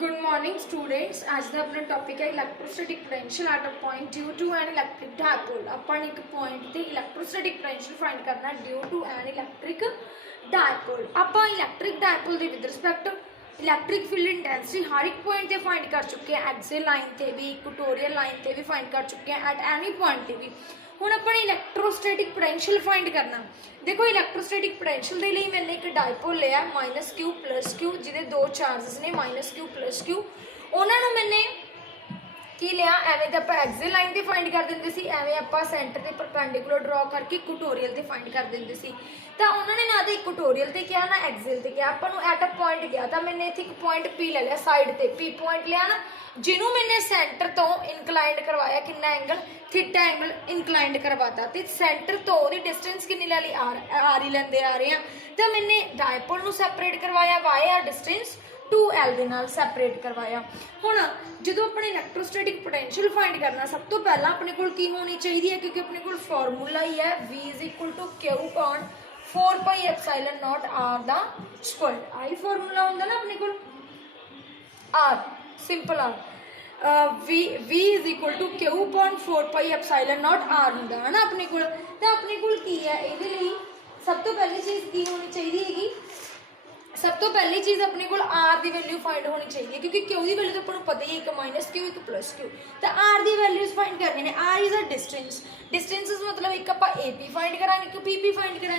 Good morning students. आज का अपना टॉपिक है electrostatic potential at a point due to an electric dipole. अपन एक पॉइंट ते इलेक्ट्रोस्टैटिक पोटेंशियल फाइंड करना due to an electric dipole. आप इलेक्ट्रिक डायपोल के with respect electric field intensity हर एक पॉइंट ते फाइंड कर चुके हैं, एक्सियल लाइन ते भी इक्वेटोरियल लाइन ते भी फाइंड कर चुके हैं, एट एनी पॉइंट ते भी। हुण अपन इलेक्ट्रोस्टैटिक पोटेंशियल फाइंड करना। देखो इलेक्ट्रोस्टैटिक पोटेंशियल के लिए मैंने एक डायपोल लिया -q + q जिहदे दो चार्जेस ने -q + q। उन्होंने मैंने की लिया एवें तो आप एक्सियल लाइन से फाइंड कर देंगे सी, एवें आप सेंटर के परपेंडिकुलर ड्रॉ करके इक्वेटोरियल से फाइंड कर देंगे सी। तो उन्होंने ना तो इक्वेटोरियल से किया ना एक्सियल से किया, अपन एट अ पॉइंट गया तो मैंने इतने एक पॉइंट पी ले लिया साइड से, पी पॉइंट लिया ना, जिन्हों मैंने सेंटर तो इनकलाइंड करवाया कितना एंगल थीटा एंगल इनकलाइंड करवाता, तो सेंटर तो डिस्टेंस कितनी ले ली आर ही लेंदे आ रहे हैं। तो मैंने डायपोल को सैपरेट करवाया वाई आर डिस्टेंस 2L के नाल सैपरेट करवाया। हुण जो अपने इलेक्ट्रोस्टैटिक पोटेंशियल फाइंड करना सब तो पहला अपने को की होनी चाहिए है, क्योंकि अपने को फॉर्मूला ही है V = Q/4πε0 R दा स्क्वायर। आई फॉर्मूला होंगे ना अपने को R simple R V = Q/4πε0 R होंगे है ना अपने को। तो अपने को की है ये सब तो पहली चीज़ की होनी चाहिए है, सब तो पहली चीज़ अपने को आर की वैल्यू फाइंड होनी चाहिए, क्योंकि क्यू की वैल्यू तो आपको पता ही है, एक -q एक +q। तो आर की वैल्यूज फाइंड करनी है। R is a distance, distance मतलब एक आप AP फाइंड करा, एक BP फाइंड करा।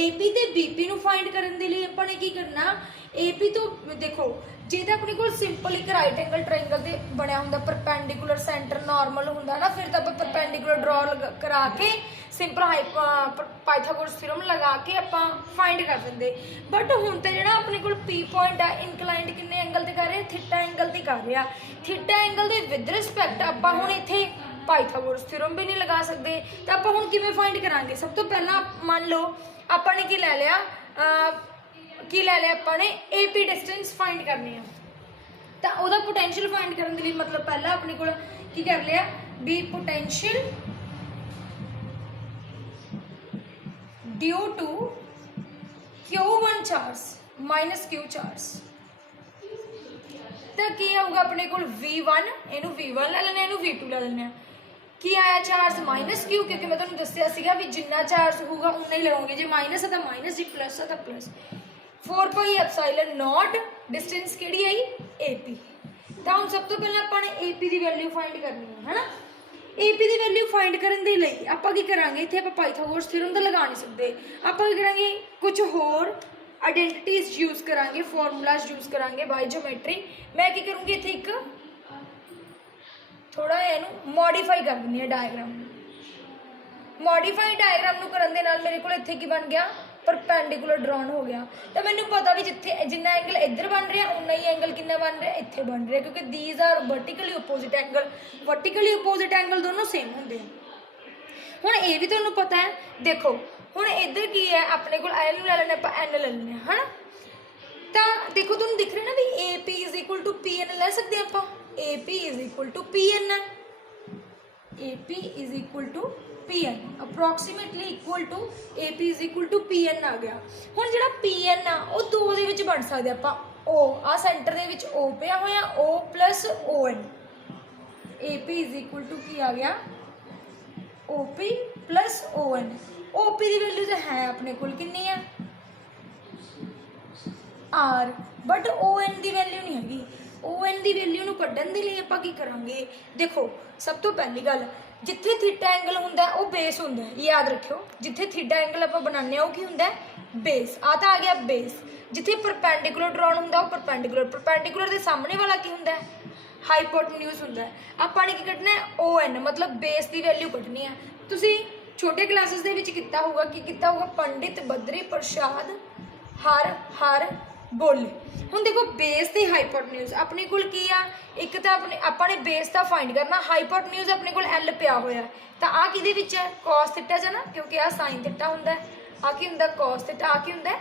AP तो BP को फाइंड करने के लिए अपने की करना, AP तो देखो जे तो अपने को सिंपल एक राइट एंगल ट्रायंगल से बनया होंगे, परपेंडिकुलर सेंटर नॉर्मल होंगे ना, फिर तो आप परपेंडिकुलर ड्रॉ करा के सिंपल पाइथागोरस थ्योरम लगा के आप फाइंड कर देंगे। बट हुण तो जो अपने को P पॉइंट है इनकलाइंड किन्ने एंगल से कर रहे, थीटा एंगल से कर रहा। थीटा एंगल के विद रिस्पैक्ट आप हुण इत्थे पाइथागोरस थ्योरम भी नहीं लगा सकते। तो आप हुण किवें फाइंड करांगे? सब तो पहला मान लो आपने की ले लिया अपने AP डिस्टेंस फाइंड करनी है, तो वह पोटेंशियल फाइंड करने के लिए मतलब पहला अपने को की कर लिया भी potential due to Q1 charge -Q charge. तो की होगा अपने को V1, इनू V1 ले लेना, इनू V2 ले लेना। की आया चार्ज -Q, क्योंकि मैं तुम्हें दसिया सीगा भी जिन्ना चार्ज होगा उन्ना ही लगाओगे, जो माइनस है तो माइनस, जी प्लस है तो प्लस। 4πε0 डिस्टेंस केड़ी आई AP। तो हम सब तो पहले अपने AP की वैल्यू फाइंड करनी है ना। AP की वैल्यू फाइंड करने के लिए आप करांगे, इत्थे आप पाइथागोरस थ्योरम तो लगा नहीं सकते, आप करांगे कुछ होर आइडेंटिटीज यूज करांगे, फॉर्मूलाज यूज करांगे बाय ज्योमेट्री। मैं की करूँगी इत्थे एक थोड़ा इहनू मॉडिफाई कर देनी है डायग्राम। मॉडिफाई डायग्राम नू करन दे नाल मेरे को इत्थे की बन गया परपेंडिकुलर ड्रॉन हो गया। तो मैंने पता भी जिथे जिन्ना एंगल इधर बन रहा उन्ना ही एंगल कितना बन रहा इत्थे बन रहा, क्योंकि these are vertically opposite angle. Vertically opposite angle दोनों सेम होंगे। हुण ये भी तुहानूं पता है, देखो हुण इधर की है अपने को L ले लेना, आप N ले लेने है ना। तो देखो तुहानूं दिख रहा ना भी AP = PN ले सकते हैं आप। AP = PN है, AP = PN approximately equal to AP = PN आ गया। हुण जिहड़ा PN आ वो दो दे विच बन सकदे आपां। O आ सेंटर दे विच O पिया होया, O + ON। AP = की आ गया OP + ON। OP की वैल्यू तो है अपने कोल कितनी है R, बट ON की वैल्यू नहीं हैगी। ON की वैल्यू नूं कड्ढण दे लई आपां की करांगे, देखो सब तो पहली गल जिथे थीटा एंगल होंदा है वो बेस होंदा है, याद रखियो। जिथे थीटा एंगल आप बनाने वो की होंदा है बेस, आ तो आ गया बेस। जिथे परपेंडिकुलर ड्रॉन होंदा वो परपेंडिकुलर, परपेंडिकुलर के सामने वाला की होंदा है हाइपोटेन्यूज होंदा है। आपने की कढ़ना है ON मतलब बेस की वैल्यू कढ़नी है। तुसी छोटे क्लासेस दे विच कीता होगा, की कीता होगा पंडित बद्री प्रसाद हर हर बोले। हुण देखो बेस ते हाइपोटेन्यूज अपने कोल की आ, एक तो अपने बेस का फाइंड करना, हाइपोटेन्यूज अपने कोल L पिया होया, तो आ किहदे विच है cos थीटा च ना, क्योंकि आ sin थीटा हुंदा है, आ की हुंदा cos थीटा, आ की हुंदा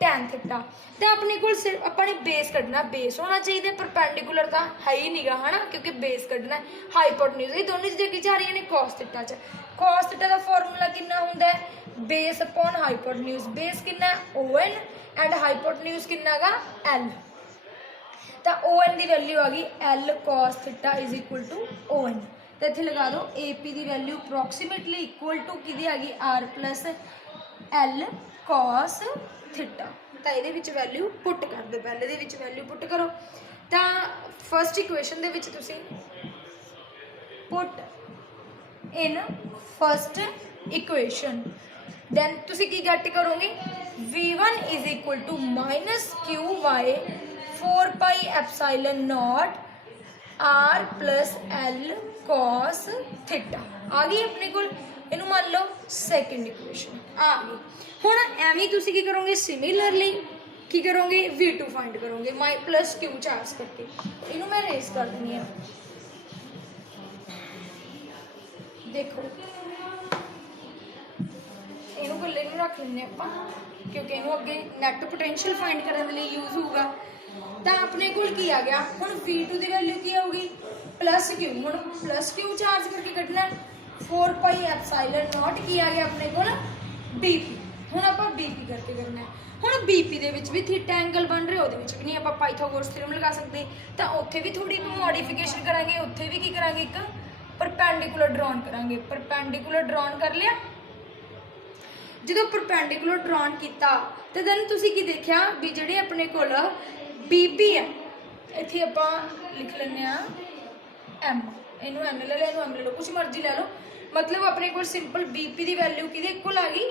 tan थीटा। तो अपने कोल सिर्फ अपने बेस कढ़ना, बेस होना चाहिए, परपेंडिकुलर तो है ही नहीं गा है ना, क्योंकि बेस कढ़ना हाइपोटेन्यूज। ये दोनों चीज़ें की जा रही ने cos थीटा च। cos थीटा का फॉर्मूला कितना हुंदा है बेस अपॉन हाइपोटेन्यूज। बेस कितना ON एंड हाइपोटेन्यूज कितना गा L। तो ओ एन की वैल्यू आ गई l cos theta is equal to O N. तो इत्थे लगा दो ए पी की वैल्यू अप्रोक्सीमेटली इक्वल टू कि आ गई r plus L cos theta. तो ये वैल्यू पुट कर दो, पहले दे वैल्यू पुट करो। तो फस्ट इक्वेशन दे विच तुसी put in first equation, then तुसी की गैट करोगे v1 is equal to minus q by 4 pi epsilon naught r plus L cos theta आ गई अपने को। इनू मान लो सैकेंड इक्वेशन आ गई। हुण एवें तुसी की करोगे सिमिलरली की करोगे v2 फाइंड करोगे माई प्लस क्यू चार्ज करके। इनू मैं रेस कर देनी है, देखो इनू कल्ले नूं रख लेंगे आपां क्योंकि इनू अगे नैट पोटेंशियल फाइंड करने के लिए यूज होगा। तो अपने को की आ गया हुण v2 की वैल्यू की होगी प्लस क्यू। हुण प्लस क्यू चार्ज करके कढ़ना 4 पाई एप्साइलन नॉट की आ गया अपने को बीपी। हुण आपां बीपी करके करना है। हुण बीपी दे विच भी थीटा एंगल बन रहा, उहदे विच भी नहीं आपां पाइथागोरस थ्योरम लगा सकते। तो उत्थे भी थोड़ी मॉडिफिकेशन करांगे, उत्थे भी की करांगे एक परपेंडिकुलर ड्रॉन करांगे। परपेंडिकुलर ड्रॉन कर लिया, जो परपेंडिकुलर ड्रॉन किया तो दैन तुसी की देखा भी जिहड़े अपने कोल बीपी है इत्थे आपां लिख लैंदे आ एम, इनू एन ले लो, इनू एम ले लो, कुछ मर्जी ले लो। मतलब अपने को सिंपल बीपी की वैल्यू कि इक्वल आ गई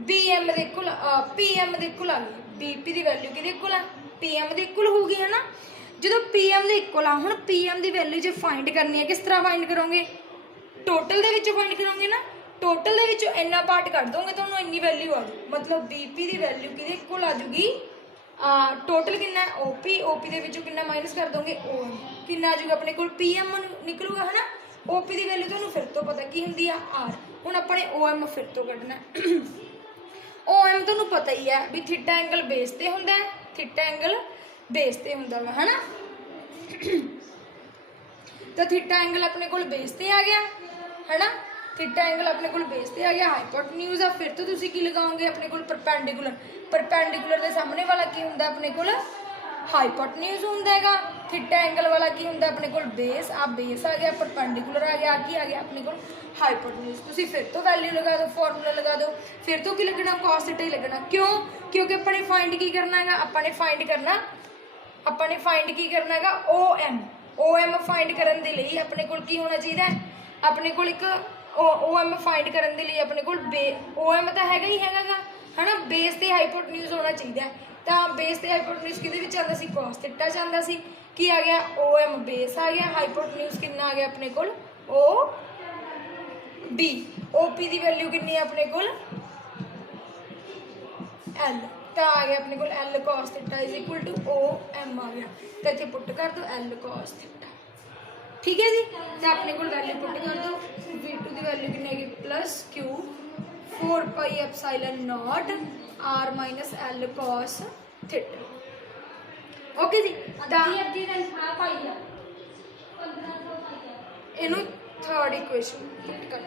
बी एम के इक्वल पी एम के इक्वल आ गई। बीपी की वैल्यू कि इक्वल है पी एम के इक्वल होगी है ना। जो पी एम के इक्वल आ हुण पी एम की वैल्यू जो फाइंड करनी है किस तरह फाइंड करोगे, टोटल के विचों फाइंड करोगे ना। टोटल के विचों इन्ना पार्ट कट दोगे तो उन्होंने इन्नी वैल्यू आ जाए। मतलब बीपी की वैल्यू कि इक्वल आ जाऊगी टोटल कितना ओपी, ओपी के विचों कितना माइनस कर दोगे ओ एम, कितना आ जाऊगा अपने को पी एम निकलूगा है ना। ओपी की वैल्यू तो फिर तो पता की होंगी आ आर। हुण अपने ओ एम फिर तो कढ़ना ओ एम तो पता ही है भी थीटा एंगल बेस ते हुंदा है, थीटा एंगल बेस ते हुंदा वा है ना। तो थीटा एंगल अपने को बेस ते आ गया है ना, थीटा एंगल अपने को बेस ते आ गया। हाइपोटेन्यूज आ फिर तो तुसी की लगाओगे अपने को परपेंडिकुलर, परपेंडिकुलर के सामने वाला की हुंदा अपने को हाइपोटेन्यूज हुंदा हैगा। थीटा एंगल वाला की हुंदा अपने को बेस, आ बेस आ गया, परपेंडिकुलर आ गया, की आ गया अपने को हाइपोटेन्यूज। तुसी फिर तो वैल्यू लगा दो, फॉर्मूला लगा दो, फिर तो की लगना कॉस थीटा ही लगना। क्यों? क्योंकि अपने फाइंड की करना है, अपने फाइंड करना, अपने फाइंड की करना है O M. O M find करने के लिए अपने को की होना चाहिए, अपने को एक ओ एम फाइंड करने के लिए अपने को ओ एम तो हैगा ही हैगा है ना, बेस ते हाइपोटेन्यूज होना चाहिए। तो बेस ते हाइपोटेन्यूज किहदे आता सी कॉस थीटा च आंदा सी, की आ गया ओ एम बेस आ गया, हाइपोटेन्यूज कितना आ गया अपने को ओ बी। ओ पी की वैल्यू कितनी है अपने को एल, तो आ गया अपने को l cos theta is equal to O M आ गया। तो इतने पुट कर दो एल कॉस थीटा, ठीक है जी। तो अपने को वैल्यू पुट कर दो, v2 की वैल्यू कितनी है plus q 4 pi epsilon naught r minus L cos theta. Okay जी। इनू थर्ड इक्वेशन पुट कर दो।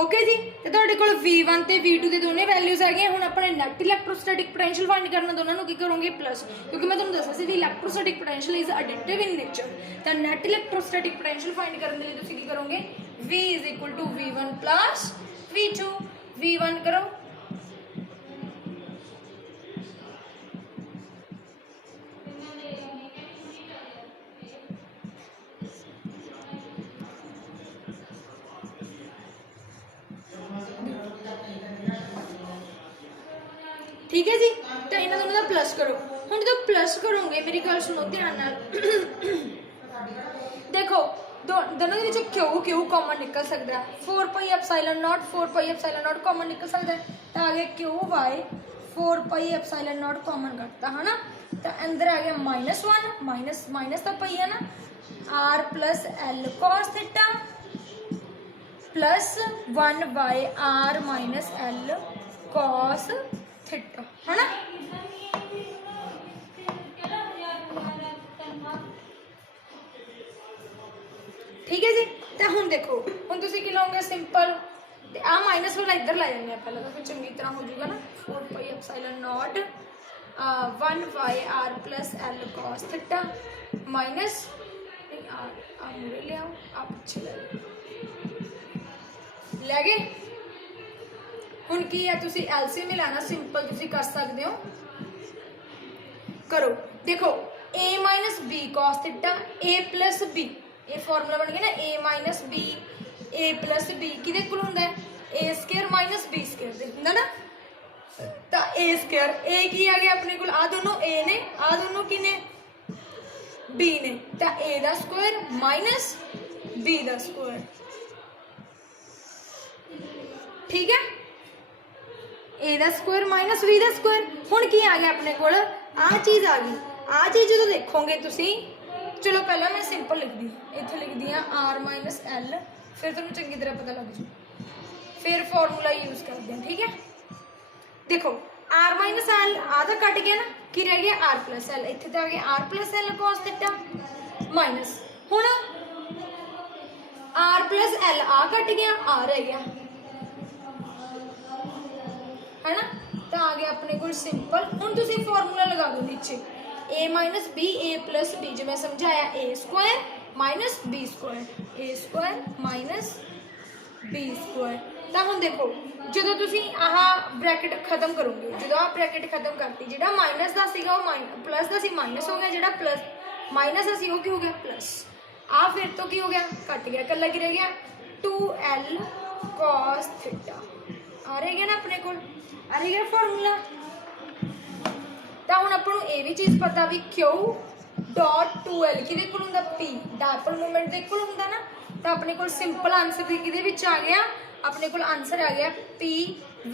ओके जी। तो तुहाडे कोल v1 ते v2 के दोनों वैल्यूज है। हुण अपने नैट इलैक्ट्रोस्टैटिक पोटेंशियल फाइंड करना, दोनों की करोगे प्लस, क्योंकि मैं तुहानूं दस्सिया सी electrostatic potential is additive in nature. तो नैट इलैक्ट्रोस्टैटिक पोटेंशियल फाइंड करने के लिए तुसीं की करोगे v is equal to v1 plus v2। v1 करो ठीक है जी। तो इन्होंने दोनों का प्लस करो। हम जो प्लस करोगे मेरी गल सुनो ध्यान नाल, देखो दोनों के क्यू क्यू कॉमन निकल सकता है, 4 pi epsilon naught 4 pi epsilon naught common निकल सकता है। तो आ गया q by 4 pi epsilon naught common करता है ना। तो अंदर आ गया -1 माइनस माइनस तो पई है ना, R plus L cos theta plus 1 by R minus L cos theta है ना। ठीक है जी। तो हुण देखो हुण तुसीं की लओगे सिंपल ते आ माइनस वाला इधर ला जाने पहले तो फिर चंगी तरह हो जाएगा ना 4 pi epsilon naught 1 by R plus L cos theta minus R मुड़े ले आओ आप पीछे ले गए। हुण की है तुसीं एलसीएम लाना सिंपल तुसीं कर सकते हो करो। देखो a minus b cos theta a plus b ये फॉर्मूला बन गया ना a minus b a plus b किहदे कोल हुंदा है a square minus b square दे हुंदा ना। तो a स्क्वायर a की आ गया अपने कोल आ दोनों a ने आ दोनों की ने b ने तो a दा स्क्वायर माइनस b दा स्क्वायर ठीक है a दा स्क्वायर माइनस b दा स्क्वायर। हुण की आ गया अपने कोल आ चीज़ आ गई आ चीज़ जो देखोगे तुसीं चलो पहला मैं सिंपल लिख दी इत्थे लिख दी आर माइनस एल फिर तुहानूं चंगी तरह पता लग जू फिर फॉर्मूला यूज करते हैं ठीक है। देखो आर माइनस एल आधा कट गया ना कि रह गया आर प्लस एल इत्थे तो आ गया r plus L cos theta minus हुण आर प्लस एल आ कट गया आ रह गया है ना। तो आ गया अपने को सिंपल हुण तुसीं फॉर्मूला लगा दो नीचे a minus B A plus B जो मैं समझाया A square minus B square A square minus B square. तो हुण देखो जो तुसीं आह ब्रैकेट खत्म करोगे जो आ ब्रैकेट खत्म करती जिहड़ा माइनस का सीगा वो प्लस का सी माइनस हो गया जिहड़ा प्लस माइनस का सी वो की हो गया प्लस आ फिर तो की हो गया कट गया कल्ला की रह गया 2l cos थीटा आ रह गया ना अपने को आ रह गया फॉर्मूला। तो हुण आपां नूं ये भी चीज़ पता भी क्यू डॉट 2l किहदे कोल हुंदा p डायपोल मोमेंट दे कोल हुंदा ना। तो अपने को सिंपल आंसर किहदे विच आ गया अपने को आंसर आ गया p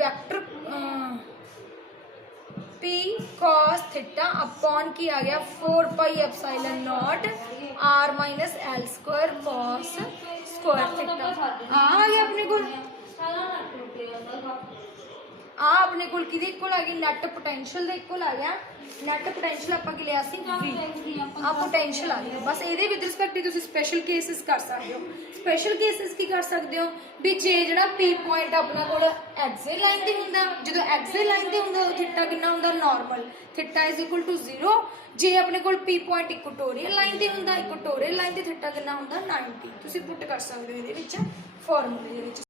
vector p cos theta upon की आ गया 4 pi epsilon naught r minus l square cos square theta आ गया अपने को आ अपने कोल किहदे कोल आ गई नैट पोटेंशियल दे कोल आ गया नैट पोटेंशियल आपां की लिया सी v आ पोटेंशियल आ गया बस इहदे विद रिस्पेक्ट तुसीं स्पैशल केसेस कर सकते हो। स्पैशल केसेस की कर सकते हो भी जे जिहड़ा p पॉइंट अपने कोल एक्सियल लाइन ते हुंदा जदों एक्सियल लाइन ते हुंदा थीटा कितना हुंदा normal theta is equal to 0 जे अपने कोल p पॉइंट इक्वेटोरियल लाइन ते हुंदा इक्वेटोरियल लाइन ते थीटा कितना हुंदा 90 तुसीं पुट कर सकते हो इहदे विच फॉर्मूले दे विच।